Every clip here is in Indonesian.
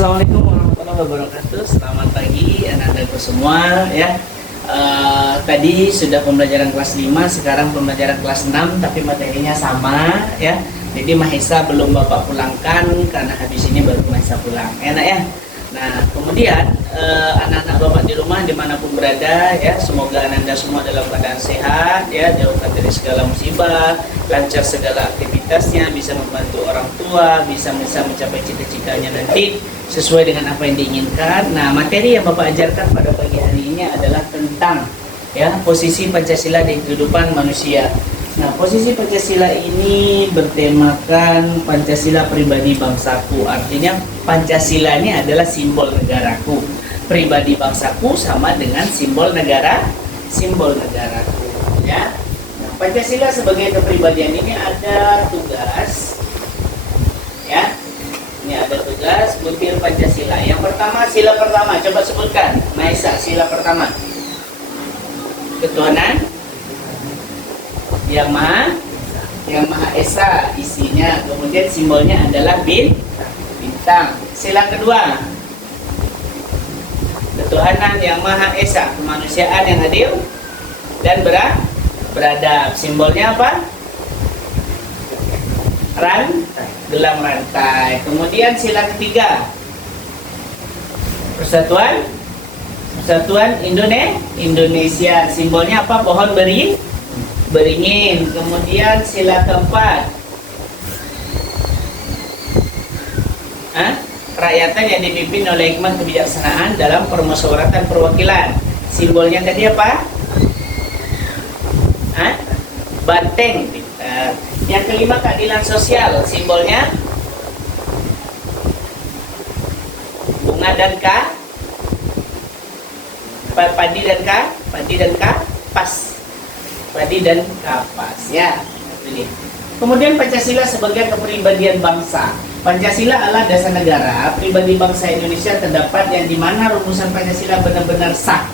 Assalamualaikum warahmatullahi wabarakatuh. Selamat pagi anak-anakku semua ya. Tadi sudah pembelajaran kelas 5, sekarang pembelajaran kelas 6, tapi materinya sama ya. Jadi Mahesa belum Bapak pulangkan karena habis ini baru Mahesa pulang. Enak ya. Nah, kemudian anak-anak Bapak di rumah dimanapun berada ya, semoga Anda semua dalam keadaan sehat ya, jauhkan dari segala musibah, lancar segala aktivitasnya, bisa membantu orang tua, bisa mencapai cita-citanya nanti sesuai dengan apa yang diinginkan. Nah, materi yang Bapak ajarkan pada pagi hari ini adalah tentang ya posisi Pancasila di kehidupan manusia. Nah, posisi Pancasila ini bertemakan Pancasila pribadi bangsaku. Artinya Pancasila ini adalah simbol negaraku. Pribadi bangsaku sama dengan simbol negaraku ya. Nah, Pancasila sebagai kepribadian ini ada tugas ya. Ini ada tugas butir Pancasila. Yang pertama, sila pertama, coba sebutkan. Mahesa, sila pertama. Ketuhanan yang Maha Esa, isinya. Kemudian simbolnya adalah bintang. Sila kedua, ketuhanan yang Maha Esa, kemanusiaan yang adil dan beradab. Simbolnya apa? Gelang rantai. Kemudian sila ketiga, persatuan Indonesia. Simbolnya apa? Pohon beringin. Kemudian sila keempat, kerakyatan yang dipimpin oleh hikmah kebijaksanaan dalam permusyawaratan perwakilan. Simbolnya tadi apa? Banteng. Yang kelima, keadilan sosial. Simbolnya bunga dan padi dan kapas ya. Ini. Kemudian Pancasila sebagai kepribadian bangsa. Pancasila adalah dasar negara. Pribadi bangsa Indonesia terdapat yang dimana rumusan Pancasila benar-benar sah.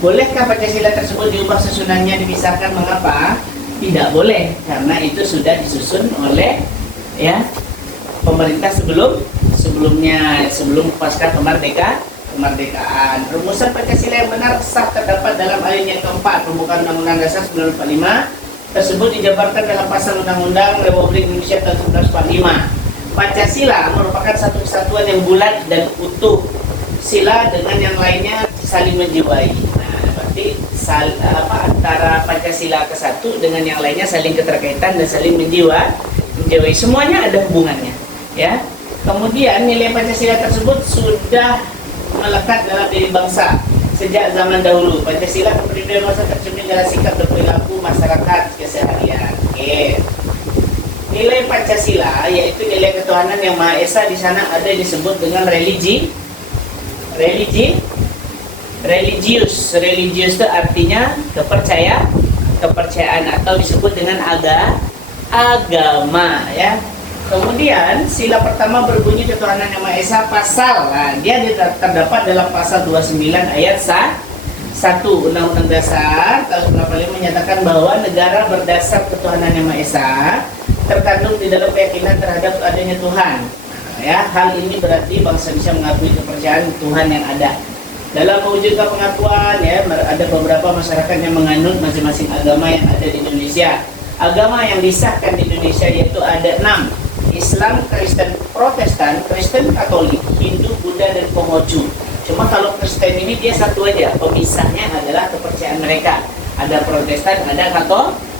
Bolehkah Pancasila tersebut diubah susunannya, dipisahkan? Mengapa? Tidak boleh, karena itu sudah disusun oleh ya pemerintah sebelum pasca kemerdekaan. Rumusan Pancasila yang benar sah terdapat dalam alinea keempat pembukaan Undang-Undang Dasar 1945 tersebut dijabarkan dalam pasal Undang-Undang Republik Indonesia tahun 1945. Pancasila merupakan satu kesatuan yang bulat dan utuh. Sila dengan yang lainnya saling menjiwai. Nah, berarti antara Pancasila ke satu dengan yang lainnya saling keterkaitan dan saling menjiwai. Semuanya ada hubungannya, ya. Kemudian nilai Pancasila tersebut sudah melekat dalam diri bangsa sejak zaman dahulu. Pancasila kepribadian bangsa tercermin dalam sikap dan perilaku masyarakat keseharian. Oke. Nilai Pancasila yaitu nilai ketuhanan yang Maha Esa. Di sana ada disebut dengan religius itu artinya kepercayaan atau disebut dengan agama ya. Kemudian sila pertama berbunyi ketuhanan yang Maha Esa. Pasal, dia terdapat dalam pasal 29 ayat 1 Undang-Undang Dasar tahun 1945 menyatakan bahwa negara berdasar ketuhanan yang Maha Esa terkandung di dalam keyakinan terhadap adanya Tuhan. Ya, hal ini berarti bangsa bisa mengakui kepercayaan Tuhan yang ada. Dalam mewujudkan pengakuan ya, ada beberapa masyarakat yang menganut masing-masing agama yang ada di Indonesia. Agama yang disahkan di Indonesia yaitu ada 6: Islam, Kristen, Protestan, Kristen Katolik, Hindu, Buddha, dan Konghucu. Cuma kalau Kristen ini dia satu aja, pemisahnya adalah kepercayaan mereka. Ada Protestan, ada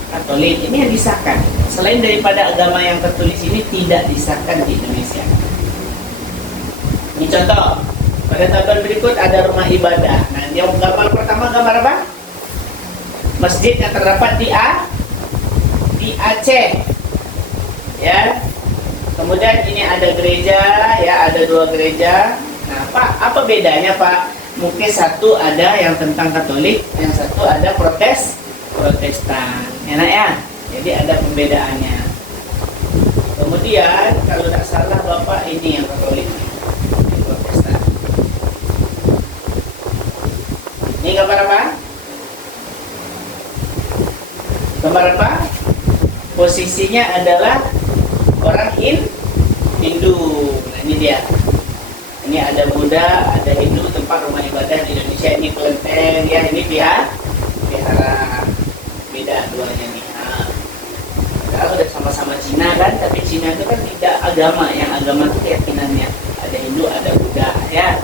Katolik. Ini yang disahkan. Selain daripada agama yang tertulis ini tidak disahkan di Indonesia. Ini contoh. Pada tabel berikut ada rumah ibadah. Nah, yang gambar pertama gambar apa? Masjid yang terdapat di Aceh. Ya. Kemudian ini ada gereja, ya, ada 2 gereja. Nah, Pak, apa bedanya, Pak? Mungkin satu ada yang tentang Katolik, yang satu ada Protestan. Enak ya? Jadi ada pembedaannya. Kemudian kalau tidak salah Bapak ini yang Katolik, ini Protestan. Ini gambar apa? Gambar apa? Posisinya adalah orang Hindu. Nah, ini dia. Ini ada Buddha, ada Hindu, tempat rumah ibadah di Indonesia. Ini kelenteng, ya ini vihara. Beda duanya nih. Kalau udah sama-sama Cina kan, tapi Cina itu kan tidak agama, yang agama itu keyakinannya. Ada Hindu, ada Buddha, ya.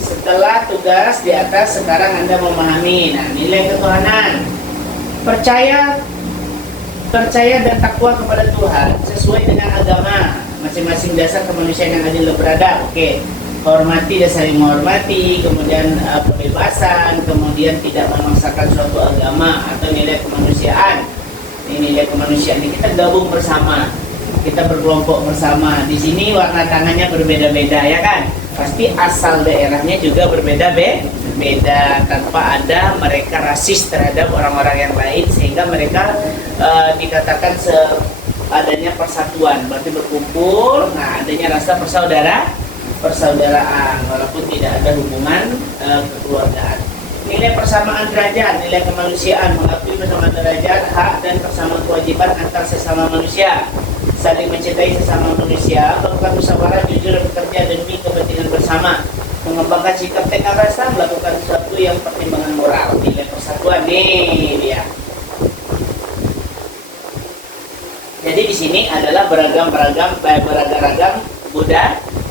Setelah tugas di atas, sekarang Anda memahami. Nah, nilai ketuhanan. Percaya dan takwa kepada Tuhan sesuai dengan agama masing-masing, dasar kemanusiaan yang adil dan beradab. Oke. Hormati dan saling menghormati, kemudian kebebasan, kemudian tidak memaksakan suatu agama atau nilai kemanusiaan. Ini nilai kemanusiaan ini kita gabung bersama, kita berkelompok bersama. Di sini warna tangannya berbeda-beda, ya kan? Pasti asal daerahnya juga berbeda-beda, tanpa ada mereka rasis terhadap orang-orang yang lain, sehingga mereka dikatakan adanya persatuan, berarti berkumpul. Nah, adanya rasa persaudaraan walaupun tidak ada hubungan kekeluargaan. Nilai persamaan derajat, nilai kemanusiaan, mengakui bersama derajat, hak dan persamaan kewajiban antar sesama manusia, saling mencintai sesama manusia, melakukan musyawarah jujur bekerja demi kepentingan bersama, mengembangkan sikap tekad rasa, melakukan sesuatu yang pertimbangan moral. Nilai persatuan nih dia. Jadi di sini adalah beragam-ragam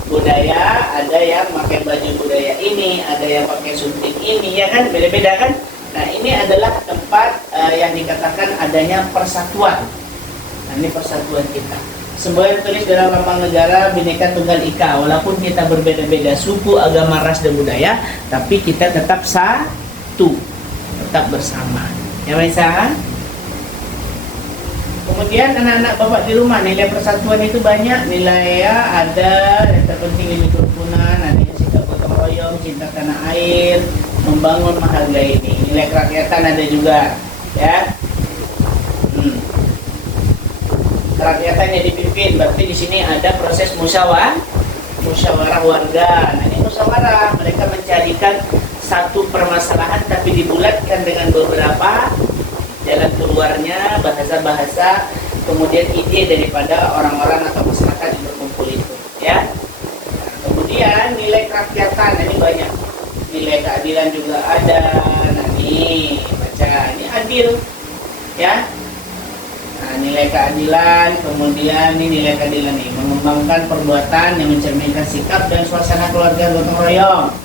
budaya, ada yang pakai baju budaya ini, ada yang pakai suntik ini, ya kan, beda-beda kan. Nah, ini adalah tempat yang dikatakan adanya persatuan. Nah, ini persatuan kita. Semboyan tulis dalam lambang negara Bhinneka Tunggal Ika. Walaupun kita berbeda-beda suku, agama, ras, dan budaya, tapi kita tetap satu, tetap bersama. Ya, Maisa? Kemudian anak-anak bapak di rumah, nilai persatuan itu banyak. Nilai ya ada, yang terpenting nilai kerukunan, adanya sikap gotong royong, cinta tanah air, membangun, menghargai ini. Nilai kerakyatan ada juga, ya. Kerakyatan yang dipimpin, berarti di sini ada proses musyawarah warga. Nah, ini musyawarah, mereka mencarikan satu permasalahan tapi dibulatkan dengan beberapa jalan keluarnya, bahasa-bahasa, kemudian ide daripada orang-orang atau masyarakat yang berkumpul itu, ya. Nah, kemudian nilai kerakyatan, ini banyak. Nilai keadilan juga ada. Nah, ini baca, ini adil, ya. Nah, nilai keadilan, kemudian ini nilai keadilan nih, mengembangkan perbuatan yang mencerminkan sikap dan suasana keluarga gotong royong.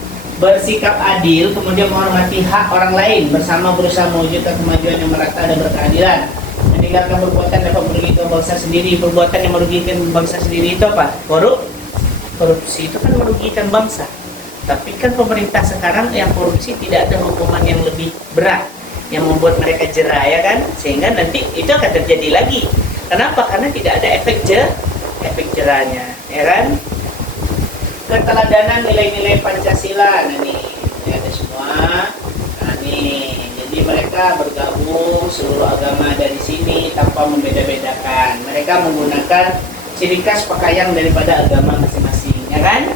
Bersikap adil, kemudian menghormati hak orang lain, bersama berusaha mewujudkan kemajuan yang merata dan berkeadilan. Meninggalkan perbuatan dapat merugikan bangsa sendiri. Perbuatan yang merugikan bangsa sendiri itu apa? Korupsi itu kan merugikan bangsa. Tapi kan pemerintah sekarang yang korupsi tidak ada hukuman yang lebih berat, yang membuat mereka jera, ya kan? Sehingga nanti itu akan terjadi lagi. Kenapa? Karena tidak ada efek jerahnya, ya kan? Keteladanan nilai-nilai Pancasila. Nah, nih, ini ada semua. Nah, nih, jadi mereka bergabung seluruh agama dari sini tanpa membeda-bedakan. Mereka menggunakan ciri khas pakaian daripada agama masing-masing, ya kan?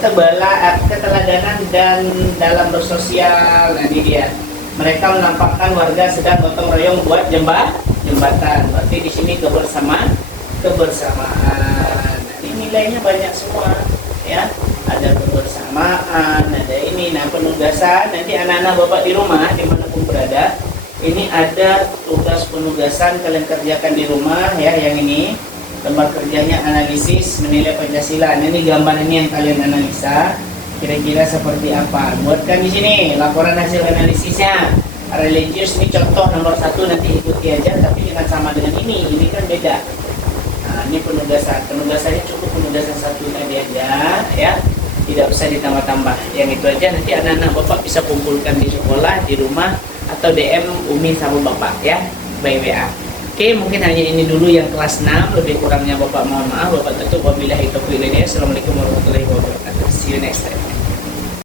Keteladanan dan dalam bersosial. Nah, ini dia. Mereka menampakkan warga sedang gotong royong buat jembatan. Berarti di sini kebersamaan. Nah, ini nilainya banyak semua, ya. Ada kebersamaan, ada ini. Nah, penugasan nanti anak-anak bapak di rumah dimanapun berada, ini ada tugas penugasan kalian kerjakan di rumah, ya. Yang ini tempat kerjanya analisis menilai Pancasila. Nah, ini gambar ini yang kalian analisa kira-kira seperti apa. Buatkan di sini laporan hasil analisisnya. Religius ini contoh nomor 1, nanti ikuti aja, tapi jangan sama dengan ini kan beda. Nah, ini penugasannya cukup penugasan 1 tadi aja, ya, tidak usah ditambah-tambah. Yang itu aja nanti anak-anak bapak bisa kumpulkan di sekolah, di rumah, atau DM Umi sama bapak, ya, by WA. Oke, mungkin hanya ini dulu yang kelas 6, lebih kurangnya bapak mohon maaf. Bapak tutup, wabillahi taufiq wal hidayah. Assalamualaikum warahmatullahi wabarakatuh. See you next time.